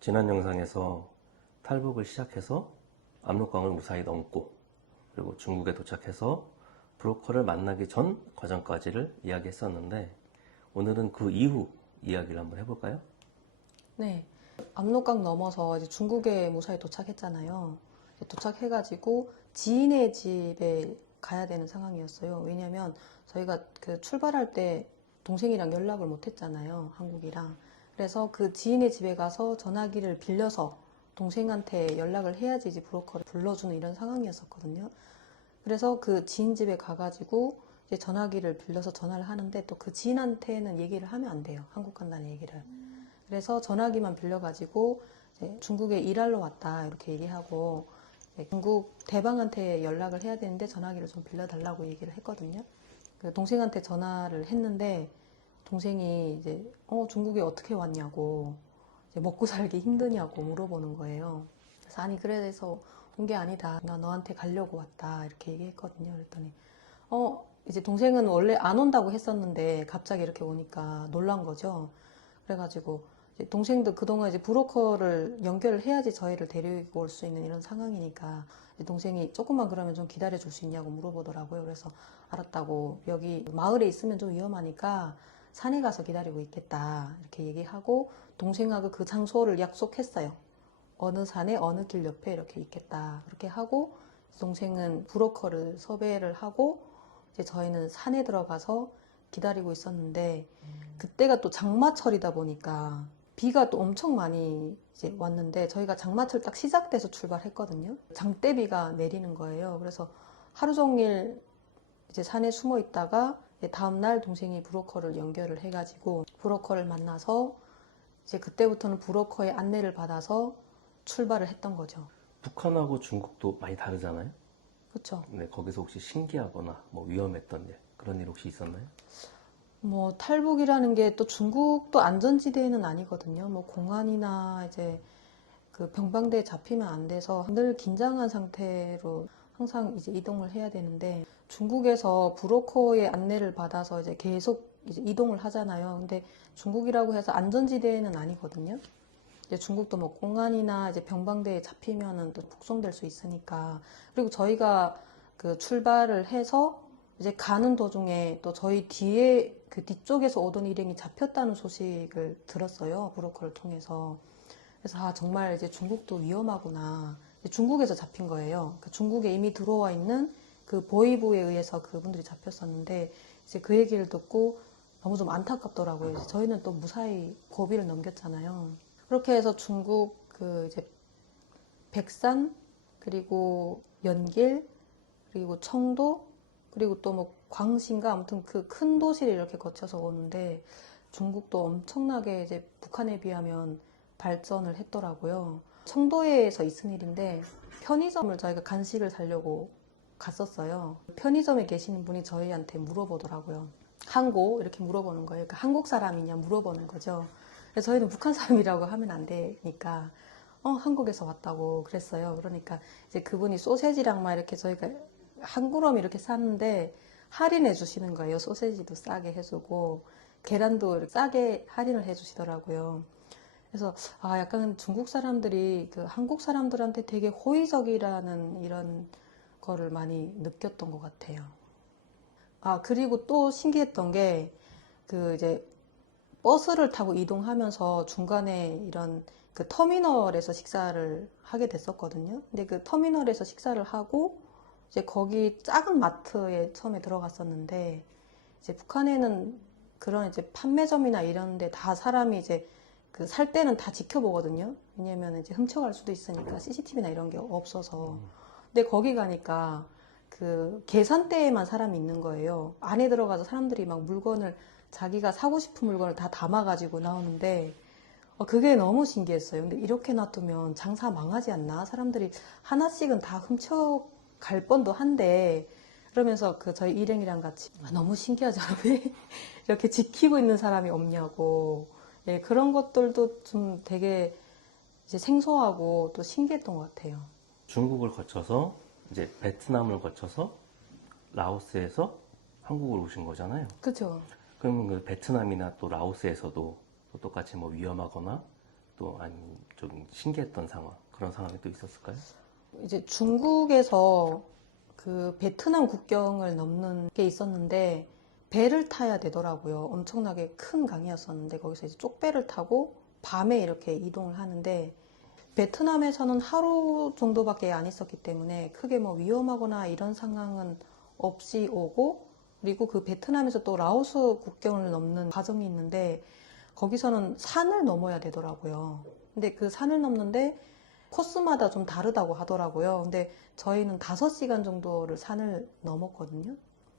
지난 영상에서 탈북을 시작해서 압록강을 무사히 넘고 그리고 중국에 도착해서 브로커를 만나기 전 과정까지를 이야기했었는데 오늘은 그 이후 이야기를 한번 해볼까요? 네. 압록강 넘어서 이제 중국에 무사히 도착했잖아요. 도착해가지고 지인의 집에 가야 되는 상황이었어요. 왜냐면 저희가 그 출발할 때 동생이랑 연락을 못 했잖아요. 한국이랑. 그래서 그 지인의 집에 가서 전화기를 빌려서 동생한테 연락을 해야지 이제 브로커를 불러주는 이런 상황이었었거든요. 그래서 그 지인 집에 가가지고 이제 전화기를 빌려서 전화를 하는데 또 그 지인한테는 얘기를 하면 안 돼요. 한국 간다는 얘기를. 그래서 전화기만 빌려가지고 이제 중국에 일하러 왔다 이렇게 얘기하고 중국 대방한테 연락을 해야 되는데 전화기를 좀 빌려달라고 얘기를 했거든요. 그 동생한테 전화를 했는데 동생이 이제 중국에 어떻게 왔냐고 이제 먹고 살기 힘드냐고 물어보는 거예요. 그래서 아니 그래서 온 게 아니다. 나 너한테 가려고 왔다 이렇게 얘기했거든요. 그랬더니 이제 동생은 원래 안 온다고 했었는데 갑자기 이렇게 오니까 놀란 거죠. 그래가지고 동생도 그동안 이제 브로커를 연결을 해야지 저희를 데리고 올 수 있는 이런 상황이니까 동생이 조금만 그러면 좀 기다려 줄 수 있냐고 물어보더라고요. 그래서 알았다고 여기 마을에 있으면 좀 위험하니까 산에 가서 기다리고 있겠다 이렇게 얘기하고 동생하고 그 장소를 약속했어요. 어느 산에 어느 길 옆에 이렇게 있겠다 그렇게 하고 동생은 브로커를 섭외를 하고 이제 저희는 산에 들어가서 기다리고 있었는데 그때가 또 장마철이다 보니까 비가 또 엄청 많이 이제 왔는데 저희가 장마철 딱 시작돼서 출발했거든요. 장대비가 내리는 거예요. 그래서 하루 종일 이제 산에 숨어 있다가 다음날 동생이 브로커를 연결을 해가지고 브로커를 만나서 이제 그때부터는 브로커의 안내를 받아서 출발을 했던 거죠. 북한하고 중국도 많이 다르잖아요? 그렇죠. 네, 거기서 혹시 신기하거나 뭐 위험했던 일, 그런 일 혹시 있었나요? 뭐 탈북이라는 게 또 중국도 안전지대는 아니거든요. 뭐 공안이나 이제 그 병방대에 잡히면 안 돼서 늘 긴장한 상태로 항상 이제 이동을 해야 되는데 중국에서 브로커의 안내를 받아서 이제 계속 이제 이동을 하잖아요. 근데 중국이라고 해서 안전지대는 아니거든요. 이제 중국도 뭐 공안이나 이제 병방대에 잡히면은 또 북송될 수 있으니까. 그리고 저희가 그 출발을 해서 이제 가는 도중에 또 저희 뒤에 그 뒤쪽에서 오던 일행이 잡혔다는 소식을 들었어요. 브로커를 통해서. 그래서 아 정말 이제 중국도 위험하구나. 중국에서 잡힌 거예요. 그 중국에 이미 들어와 있는 그 보위부에 의해서 그분들이 잡혔었는데 이제 그 얘기를 듣고 너무 좀 안타깝더라고요. 이제 저희는 또 무사히 고비를 넘겼잖아요. 그렇게 해서 중국 그 이제 백산 그리고 연길 그리고 청도 그리고 또 뭐 광신가 아무튼 그 큰 도시를 이렇게 거쳐서 오는데 중국도 엄청나게 이제 북한에 비하면 발전을 했더라고요. 청도에서 있은 일인데 편의점을 저희가 간식을 사려고 갔었어요. 편의점에 계시는 분이 저희한테 물어보더라고요. 한국 이렇게 물어보는 거예요. 그러니까 한국 사람이냐 물어보는 거죠. 그래서 저희는 북한 사람이라고 하면 안 되니까 한국에서 왔다고 그랬어요. 그러니까 이제 그분이 소세지랑 막 이렇게 저희가 한 그램 이렇게 샀는데 할인해 주시는 거예요. 소세지도 싸게 해주고 계란도 이렇게 싸게 할인을 해 주시더라고요. 그래서 아 약간 중국 사람들이 그 한국 사람들한테 되게 호의적이라는 이런 거를 많이 느꼈던 것 같아요. 아 그리고 또 신기했던 게 그 이제 버스를 타고 이동하면서 중간에 이런 그 터미널에서 식사를 하게 됐었거든요. 근데 그 터미널에서 식사를 하고 이제 거기 작은 마트에 처음에 들어갔었는데 이제 북한에는 그런 이제 판매점이나 이런 데 다 사람이 이제 그 살 때는 다 지켜보거든요. 왜냐면 이제 훔쳐갈 수도 있으니까 CCTV나 이런 게 없어서. 근데 거기 가니까 그 계산대에만 사람이 있는 거예요. 안에 들어가서 사람들이 막 물건을 자기가 사고 싶은 물건을 다 담아가지고 나오는데 그게 너무 신기했어요. 근데 이렇게 놔두면 장사 망하지 않나? 사람들이 하나씩은 다 훔쳐갈 뻔도 한데 그러면서 그 저희 일행이랑 같이 너무 신기하잖아. 왜 이렇게 지키고 있는 사람이 없냐고. 예, 그런 것들도 좀 되게 이제 생소하고 또 신기했던 것 같아요. 중국을 거쳐서 이제 베트남을 거쳐서 라오스에서 한국으로 오신 거잖아요. 그죠? 그러면 그 베트남이나 또 라오스에서도 또 똑같이 뭐 위험하거나 또 아니면 좀 신기했던 상황, 그런 상황이 또 있었을까요? 이제 중국에서 그 베트남 국경을 넘는 게 있었는데 배를 타야 되더라고요. 엄청나게 큰 강이었었는데 거기서 이제 쪽배를 타고 밤에 이렇게 이동을 하는데 베트남에서는 하루 정도밖에 안 있었기 때문에 크게 뭐 위험하거나 이런 상황은 없이 오고 그리고 그 베트남에서 또 라오스 국경을 넘는 과정이 있는데 거기서는 산을 넘어야 되더라고요. 근데 그 산을 넘는데 코스마다 좀 다르다고 하더라고요. 근데 저희는 5시간 정도를 산을 넘었거든요.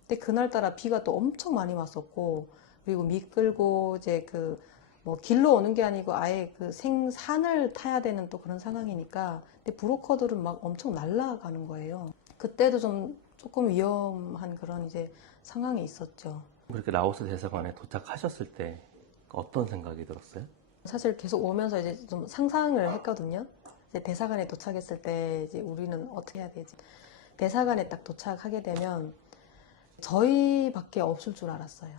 근데 그날따라 비가 또 엄청 많이 왔었고, 그리고 미끌고 이제 그 뭐 길로 오는 게 아니고 아예 그 생산을 타야 되는 또 그런 상황이니까, 근데 브로커들은 막 엄청 날아가는 거예요. 그때도 좀 조금 위험한 그런 이제 상황이 있었죠. 그렇게 라오스 대사관에 도착하셨을 때 어떤 생각이 들었어요? 사실 계속 오면서 이제 좀 상상을 했거든요. 이제 대사관에 도착했을 때 이제 우리는 어떻게 해야 되지? 대사관에 딱 도착하게 되면 저희밖에 없을 줄 알았어요.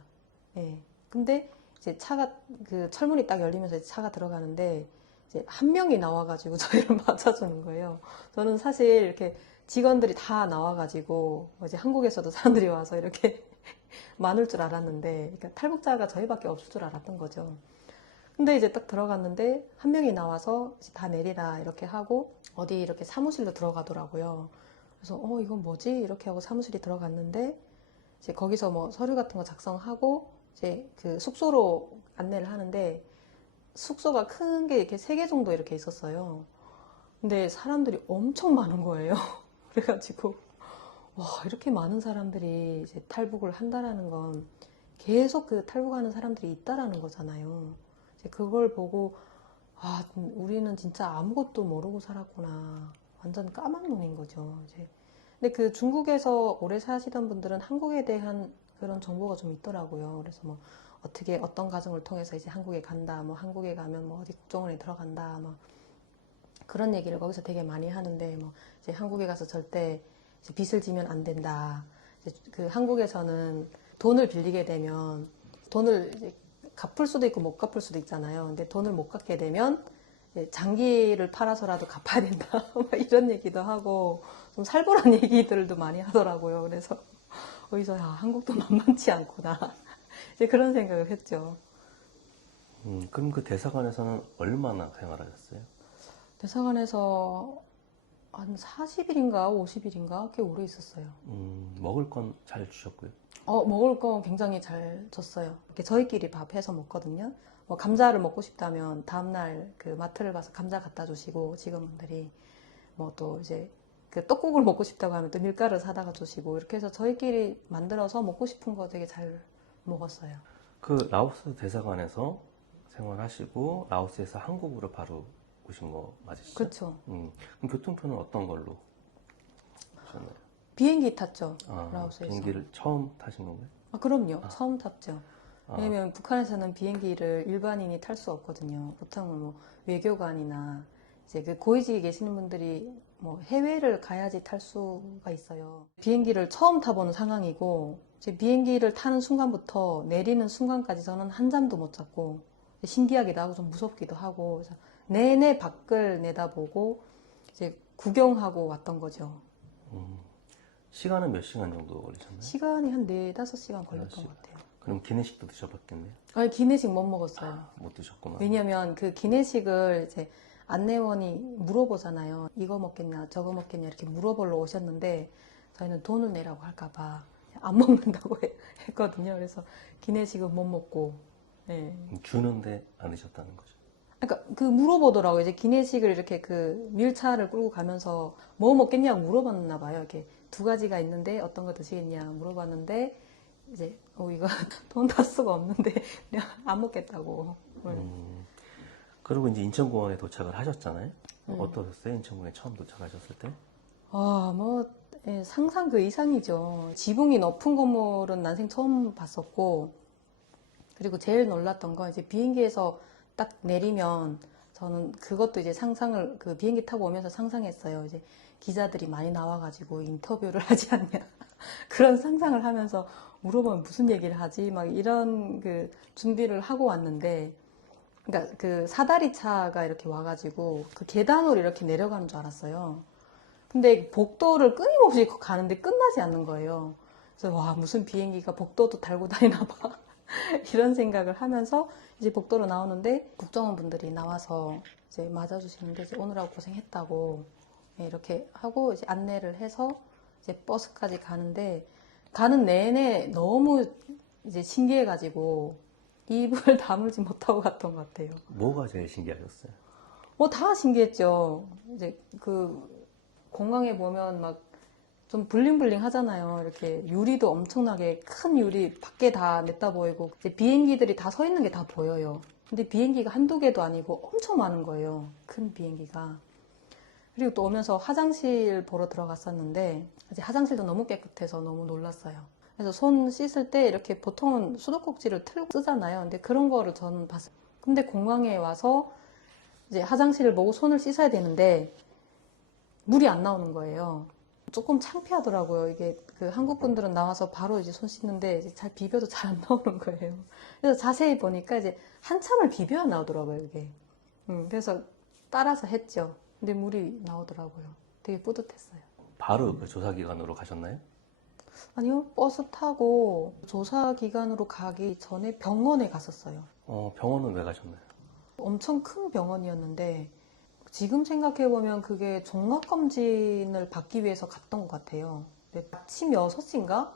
예. 근데 이제 차가 그 철문이 딱 열리면서 이제 차가 들어가는데 이제 한 명이 나와가지고 저희를 맞아주는 거예요. 저는 사실 이렇게 직원들이 다 나와가지고 이제 한국에서도 사람들이 와서 이렇게 많을 줄 알았는데, 그러니까 탈북자가 저희밖에 없을 줄 알았던 거죠. 근데 이제 딱 들어갔는데 한 명이 나와서 이제 다 내리라 이렇게 하고 어디 이렇게 사무실로 들어가더라고요. 그래서 이건 뭐지? 이렇게 하고 사무실이 들어갔는데 이제 거기서 뭐 서류 같은 거 작성하고 이제 그 숙소로 안내를 하는데 숙소가 큰 게 이렇게 3개 정도 이렇게 있었어요. 근데 사람들이 엄청 많은 거예요. 그래가지고 와, 이렇게 많은 사람들이 이제 탈북을 한다라는 건 계속 그 탈북하는 사람들이 있다라는 거잖아요. 이제 그걸 보고 아, 우리는 진짜 아무것도 모르고 살았구나. 완전 까만 눈인 거죠. 이제. 근데 그 중국에서 오래 사시던 분들은 한국에 대한 그런 정보가 좀 있더라고요. 그래서 뭐 어떻게 어떤 과정을 통해서 이제 한국에 간다, 뭐 한국에 가면 뭐 어디 국정원에 들어간다, 뭐 그런 얘기를 거기서 되게 많이 하는데 뭐 이제 한국에 가서 절대 이제 빚을 지면 안 된다. 이제 그 한국에서는 돈을 빌리게 되면 돈을 이제 갚을 수도 있고 못 갚을 수도 있잖아요. 근데 돈을 못 갚게 되면 장기를 팔아서라도 갚아야 된다. 막 이런 얘기도 하고 좀 살벌한 얘기들도 많이 하더라고요. 그래서 거기서 한국도 만만치 않구나. 이제 그런 생각을 했죠. 그럼 그 대사관에서는 얼마나 생활하셨어요? 대사관에서 한 40일인가 50일인가 꽤 오래 있었어요. 먹을 건 잘 주셨고요. 먹을 거 굉장히 잘 줬어요. 이렇게 저희끼리 밥 해서 먹거든요. 뭐 감자를 먹고 싶다면 다음날 그 마트를 가서 감자 갖다 주시고 직원분들이 뭐 또 이제 그 떡국을 먹고 싶다고 하면 또 밀가루 사다가 주시고 이렇게 해서 저희끼리 만들어서 먹고 싶은 거 되게 잘 먹었어요. 그 라오스 대사관에서 생활하시고 라오스에서 한국으로 바로 오신 거 맞으시죠? 그렇죠. 그럼 교통표는 어떤 걸로 하셨나요? 비행기 탔죠. 아, 라오스에서. 비행기를 처음 타신 건가요? 그럼요. 처음 탔죠. 아, 왜냐면 북한에서는 비행기를 일반인이 탈 수 없거든요. 보통은 뭐 외교관이나 이제 그 고위직에 계시는 분들이 뭐 해외를 가야지 탈 수가 있어요. 비행기를 처음 타보는 상황이고 이제 비행기를 타는 순간부터 내리는 순간까지 저는 한 잠도 못 잤고 신기하기도 하고 좀 무섭기도 하고 그래서 내내 밖을 내다보고 이제 구경하고 왔던 거죠. 시간은 몇 시간 정도 걸리셨나요? 시간이 한 4-5시간 걸렸던 4-5시간. 것 같아요. 그럼 기내식도 드셔봤겠네요? 아니, 기내식 못 먹었어요. 못 드셨구나. 왜냐면 그 기내식을 이제 안내원이 물어보잖아요. 이거 먹겠냐, 저거 먹겠냐 이렇게 물어보러 오셨는데 저희는 돈을 내라고 할까봐 안 먹는다고 했거든요. 그래서 기내식은 못 먹고. 네. 주는데 안 드셨다는 거죠? 그러니까 그 물어보더라고요. 이제 기내식을 이렇게 그 밀차를 끌고 가면서 뭐 먹겠냐고 물어봤나 봐요. 이렇게 2가지가 있는데 어떤 거 드시겠냐 물어봤는데 이제 이거 돈 다 수가 없는데 그냥 안 먹겠다고. 그리고 이제 인천공항에 도착을 하셨잖아요? 어떠셨어요? 인천공항에 처음 도착하셨을 때? 뭐 상상 그 이상이죠. 지붕이 높은 건물은 난생 처음 봤었고 그리고 제일 놀랐던 건 이제 비행기에서 딱 내리면 저는 그것도 이제 상상을 그 비행기 타고 오면서 상상했어요. 이제 기자들이 많이 나와가지고 인터뷰를 하지 않냐 그런 상상을 하면서 물어보면 무슨 얘기를 하지 막 이런 그 준비를 하고 왔는데 그러니까 그 사다리 차가 이렇게 와가지고 그 계단으로 이렇게 내려가는 줄 알았어요. 근데 복도를 끊임없이 가는데 끝나지 않는 거예요. 그래서 와, 무슨 비행기가 복도도 달고 다니나 봐. 이런 생각을 하면서 이제 복도로 나오는데 국정원 분들이 나와서 이제 맞아주시는데 이제 오늘하고 고생했다고 예, 이렇게 하고 이제 안내를 해서 이제 버스까지 가는데 가는 내내 너무 이제 신기해가지고 입을 다물지 못하고 갔던 것 같아요. 뭐가 제일 신기하셨어요? 뭐 다 신기했죠. 이제 그 공항에 보면 막 좀 블링블링 하잖아요. 이렇게 유리도 엄청나게 큰 유리 밖에 다 냈다 보이고 이제 비행기들이 다 서 있는 게 다 보여요. 근데 비행기가 한두 개도 아니고 엄청 많은 거예요. 큰 비행기가. 그리고 또 오면서 화장실 보러 들어갔었는데 이제 화장실도 너무 깨끗해서 너무 놀랐어요. 그래서 손 씻을 때 이렇게 보통은 수도꼭지를 틀고 쓰잖아요. 근데 그런 거를 저는 봤어요. 근데 공항에 와서 이제 화장실을 보고 손을 씻어야 되는데 물이 안 나오는 거예요. 조금 창피하더라고요. 이게 그 한국 분들은 나와서 바로 이제 손 씻는데 이제 잘 비벼도 잘 안 나오는 거예요. 그래서 자세히 보니까 이제 한참을 비벼야 나오더라고요, 이게. 그래서 따라서 했죠. 근데 물이 나오더라고요. 되게 뿌듯했어요. 바로 그 조사기관으로 가셨나요? 아니요, 버스 타고 조사기관으로 가기 전에 병원에 갔었어요. 병원은 왜 가셨나요? 엄청 큰 병원이었는데 지금 생각해보면 그게 종합검진을 받기 위해서 갔던 것 같아요. 근데 아침 6시인가?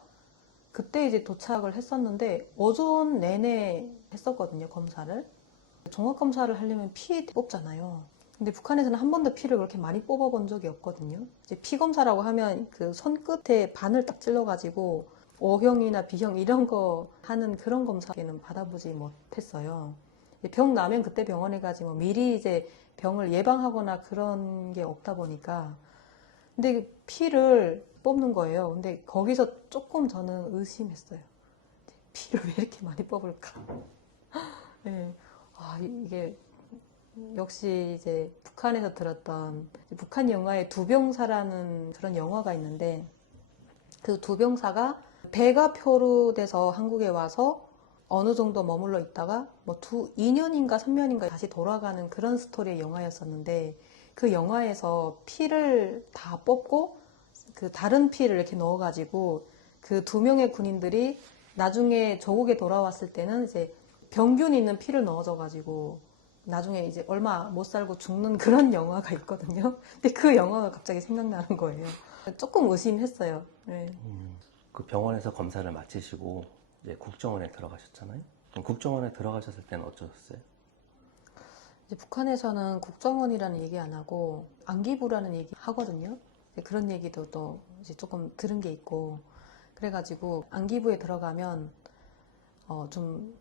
그때 이제 도착을 했었는데 오전 내내 했었거든요, 검사를. 종합검사를 하려면 피 뽑잖아요. 근데 북한에서는 한 번도 피를 그렇게 많이 뽑아본 적이 없거든요. 이제 피 검사라고 하면 그 손끝에 바늘 딱 찔러가지고 O형이나 B형 이런 거 하는 그런 검사는 받아보지 못했어요. 병 나면 그때 병원에 가지 뭐 미리 이제 병을 예방하거나 그런 게 없다 보니까. 근데 그 피를 뽑는 거예요. 근데 거기서 조금 저는 의심했어요. 피를 왜 이렇게 많이 뽑을까? 네. 아, 이게 역시 이제 북한에서 들었던 북한 영화의 두병사라는 그런 영화가 있는데 그 두병사가 배가 표류돼서 한국에 와서 어느 정도 머물러 있다가 뭐 2년인가 3년인가 다시 돌아가는 그런 스토리의 영화였었는데 그 영화에서 피를 다 뽑고 그 다른 피를 이렇게 넣어가지고 그 2명의 군인들이 나중에 조국에 돌아왔을 때는 이제 병균 있는 피를 넣어줘가지고 나중에 이제 얼마 못 살고 죽는 그런 영화가 있거든요. 근데 그 영화가 갑자기 생각나는 거예요. 조금 의심했어요. 네. 그 병원에서 검사를 마치시고 이제 국정원에 들어가셨잖아요. 그럼 국정원에 들어가셨을 때는 어떠셨어요? 이제 북한에서는 국정원이라는 얘기 안 하고 안기부라는 얘기 하거든요. 그런 얘기도 또 이제 조금 들은 게 있고 그래가지고 안기부에 들어가면 좀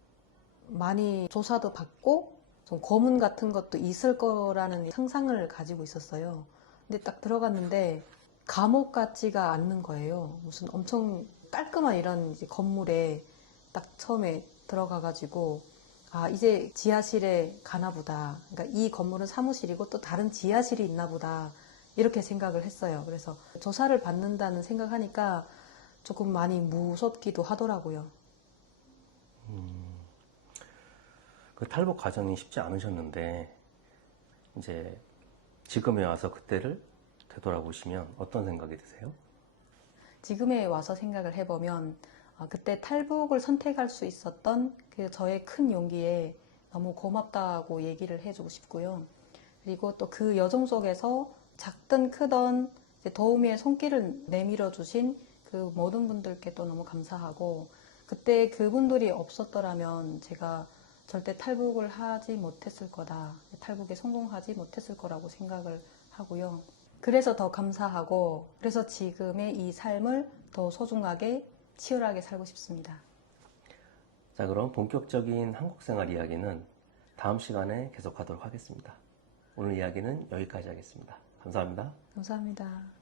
많이 조사도 받고 좀 고문 같은 것도 있을 거라는 상상을 가지고 있었어요. 근데 딱 들어갔는데 감옥 같지가 않는 거예요. 무슨 엄청 깔끔한 이런 이제 건물에 딱 처음에 들어가가지고 아, 이제 지하실에 가나 보다. 그러니까 이 건물은 사무실이고 또 다른 지하실이 있나 보다. 이렇게 생각을 했어요. 그래서 조사를 받는다는 생각하니까 조금 많이 무섭기도 하더라고요. 그 탈북 과정이 쉽지 않으셨는데 이제 지금에 와서 그때를 되돌아보시면 어떤 생각이 드세요? 지금에 와서 생각을 해보면 그때 탈북을 선택할 수 있었던 그 저의 큰 용기에 너무 고맙다고 얘기를 해주고 싶고요. 그리고 또 그 여정 속에서 작든 크든 도우미의 손길을 내밀어 주신 그 모든 분들께 또 너무 감사하고 그때 그분들이 없었더라면 제가 절대 탈북을 하지 못했을 거다. 탈북에 성공하지 못했을 거라고 생각을 하고요. 그래서 더 감사하고 그래서 지금의 이 삶을 더 소중하게 치열하게 살고 싶습니다. 자, 그럼 본격적인 한국 생활 이야기는 다음 시간에 계속하도록 하겠습니다. 오늘 이야기는 여기까지 하겠습니다. 감사합니다. 감사합니다.